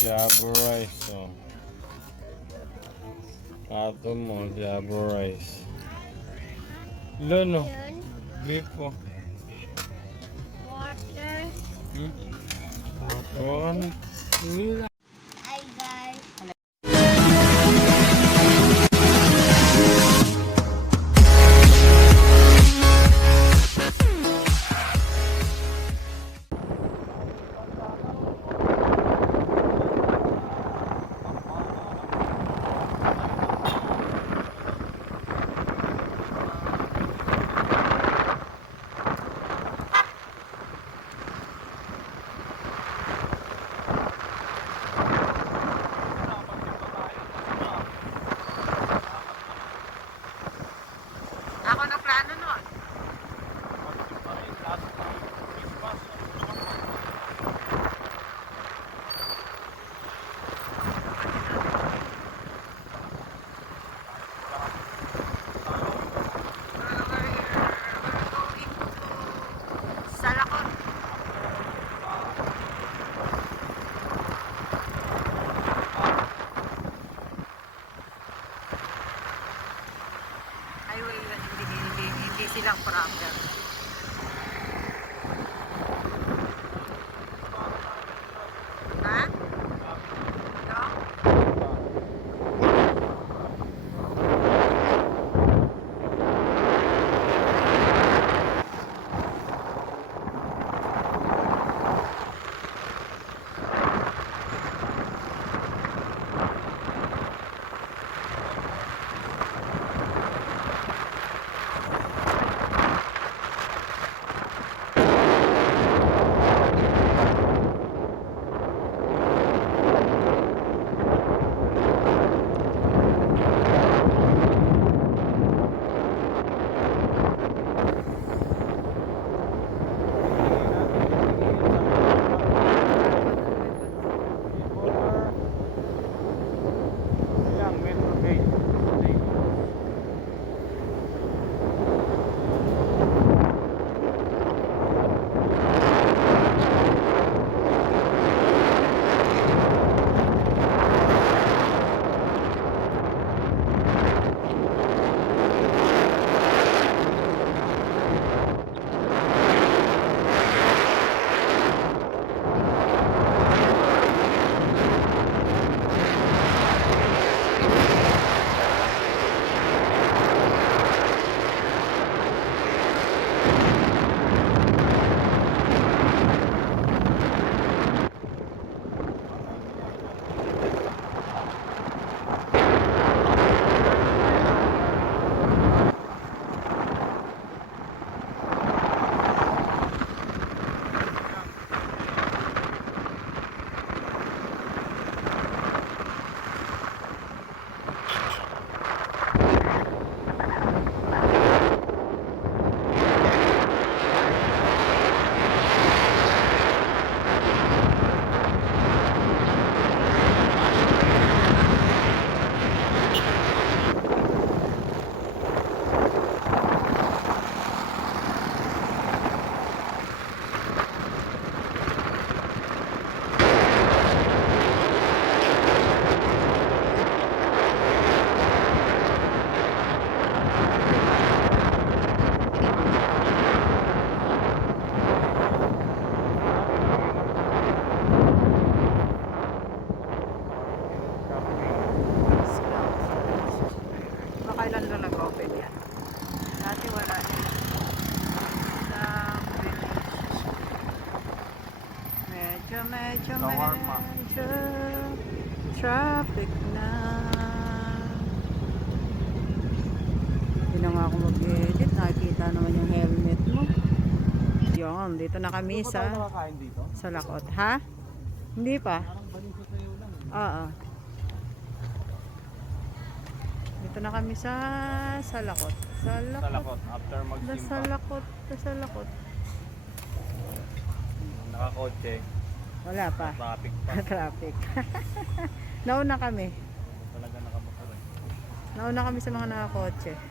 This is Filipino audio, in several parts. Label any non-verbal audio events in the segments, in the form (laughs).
Java rice, oh. Ato mo, Java rice. Yun. Beef, oh. Water. Hmm? Oh, ano? Yun, dito na kami sa nakakain dito? sa Lakot. Ha? Hindi pa. Parang lang. Oo. Dito na kami sa Salakot. Salakot. Salakot, after Sa magsimba. Salakot. Sa Salakot. Nakakotse. Wala pa. Traffic pa. (laughs) Traffic. (laughs) Nauna kami. Talaga nakabakura. Nauna kami sa mga nakakotse.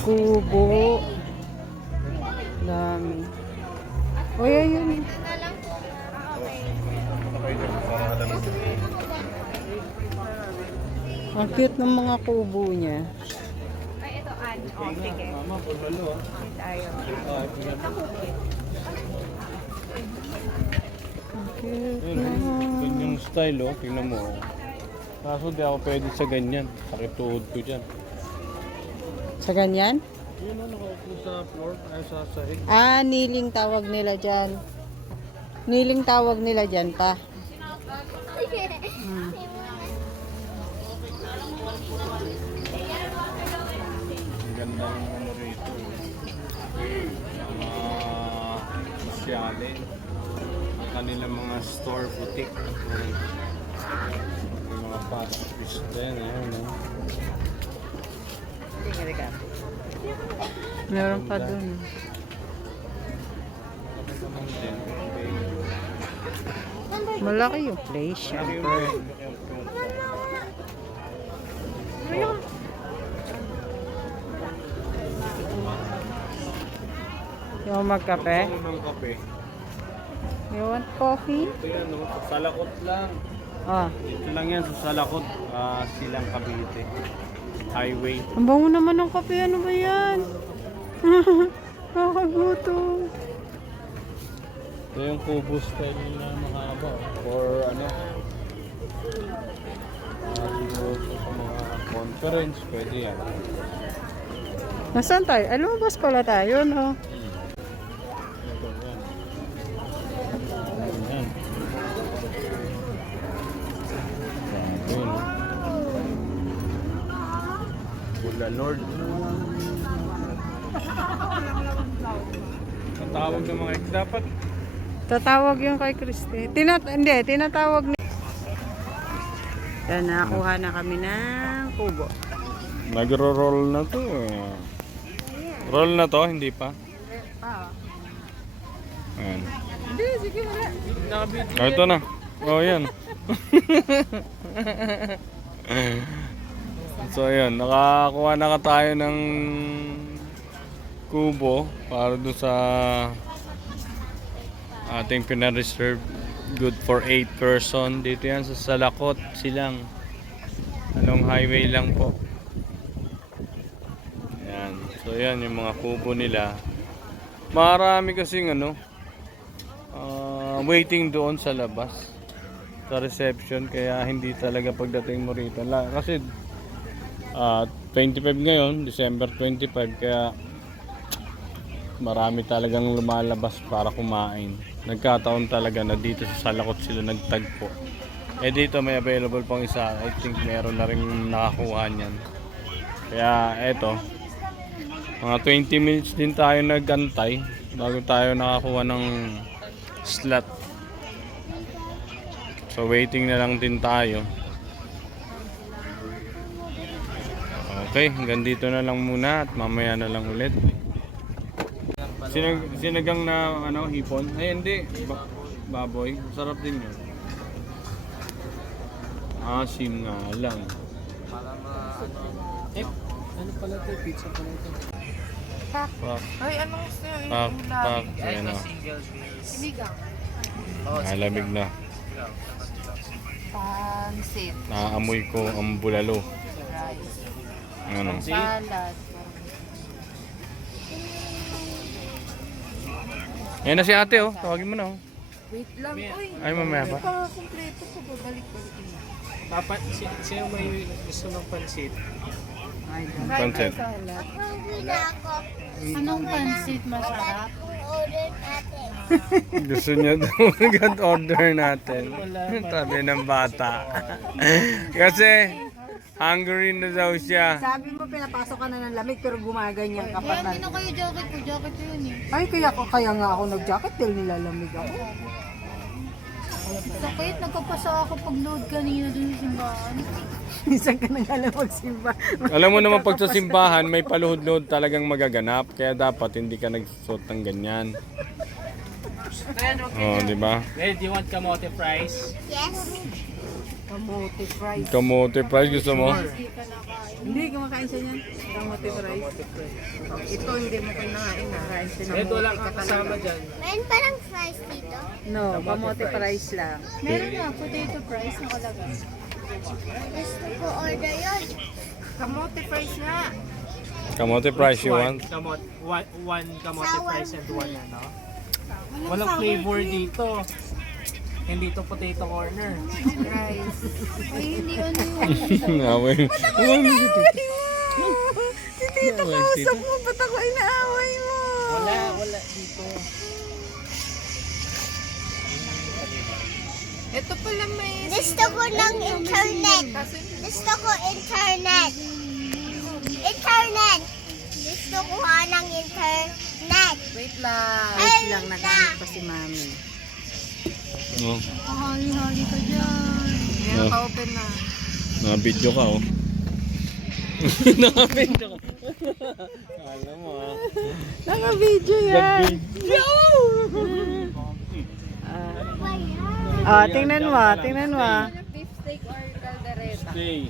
Kubo. Dami. O, ayun. Ang cute ng mga kubo niya. Ay, ito, an. Oh, sige. Ah. Tayo. Tingnan. Ang cute Yun, na. ganyang style oh. Tingnan mo oh. Kaso di ako pwede sa ganyan. Sakit tuhod ko dyan. Sa ganyan? Yun oh, nakaupo sa floor. Ay, sa sahig. Ah, niling tawag nila dyan. Niling tawag nila dyan pa. Hmm. Ang ganda ng ano rito. Mga sosyalin. Ang kanilang mga store boutique. Yung mga fast fish din. Ayan, oh. Meron pa dun. Malaki yung place, syempre. laki yung magkape. Gusto mo ng kape? You want coffee? Ito yan, no? Sa Salakot lang. Ah, Ito lang yan sa Salakot. ah, silang Cavite. Highway. ang bango naman ng kape. Ano ba yan? (laughs) Nakakagutom. Ito yung kubo style na makaba. Or ano. Uh, siguro sa mga conference, pwede yan. Nasaan tayo? Ay, lumabas pala tayo, no? Ito yan. Yan. Grabe, no? Bula Lord. Tatawag ng mga ex. Dapat Tatawag yung kay Christy. Tinat hindi, tinatawag ni... Yan, nakakuha na kami ng kubo. Nagro-roll na to eh. Roll na to, hindi pa. Ayan. Hindi, sige wala. Oh, ito na. Oh, yan. (laughs) so, ayan. Nakakuha na ka tayo ng kubo para doon sa ating pinareserve. Good for 8 person. Dito yan sa Salakot silang. Anong highway lang po. Ayan. So, yan yung mga kubo nila. Marami kasing ano, ah, waiting doon sa labas sa reception kaya hindi talaga pagdating mo rito kasi ah, 25 ngayon December 25 kaya marami talagang lumalabas para kumain. Nagkataon talaga na dito sa Salakot sila nagtagpo. Eh dito may available pang isa. I think meron na rin nakakuha niyan. Kaya eto. Mga 20 minutes din tayo nagantay bago tayo nakakuha ng slot. So waiting na lang din tayo. Okay, hanggang dito na lang muna at mamaya na lang ulit. Sinag sinagang na ano, hipon? Ay hindi, ba- baboy. Sarap din yun. Asim nga lang. Pak, Ay, anong gusto nyo? pak, pak, ayan o. Sinigang. Ay, lamig na. Pansit. Naaamoy ko ang bulalo. Rice. Ano? Salad. Yan na si ate oh. Tawagin mo na oh. Wait lang. Uy, Ay, mamaya pa. pa kumpleto ko. Babalik-balik na. Papa, si, sino may gusto ng pansit? Pansit. Salad. Anong pansit masarap? (laughs) Gusto niya daw (laughs) mag-order natin. Sabi ng bata. (laughs) Kasi hungry na daw siya. Sabi mo, pinapasok ka na ng lamig pero gumaganyan ka pa Kaya hindi na kayo jacket ko. Jacket ko yun eh. Ay, kaya, kaya nga ako nag-jacket dahil nilalamig ako. Sakit. Nagkapasa ako pag load kanina dun sa simbahan. (laughs) Minsan ka nang alam magsimba. Alam mo naman pag sa simbahan may paluhod-luhod talagang magaganap. Kaya dapat hindi ka nagsuot ng ganyan. Oh, di ba? Well, do you want kamote fries? Kamote fries. Kamote price gusto mo? Hindi, kumakain siya niyan. Kamote rice. Ito hindi mo kinain na. Kain siya ng Eh, wala kang kasama dyan. Meron parang fries dito. No, kamote rice lang. Meron na, potato fries nakalagay. Gusto ko order yun. Kamote fries nga. Kamote price you One, want? kamot, one, one kamote fries and one ano. Walang flavor dito. Hindi to potato corner. Rice. Ay, hindi ano yun. Away. Si Tito, kausap mo. Ba't ako inaaway mo? Wala, wala dito. Ito pala may... Gusto ko ng internet. Gusto ko internet. Internet. Gusto ko ng internet. Wait lang. Wait lang, nagamit pa si Mami. No. Hali-hali ka dyan. Kaya Oh. ka-open na. Naka-video ka oh. (laughs) Naka-video ka. Alam mo ah. Naka-video yan. Ah, tingnan mo, ah, tingnan mo. ah. Beef steak or caldereta? Stay.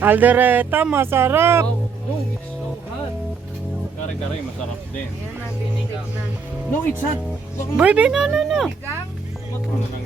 Aldereta, masarap. No, it's so hot. Kare-kare, masarap din. Ayan na, na. No, it's hot. Baby, no, no, no. Gang? Ano lang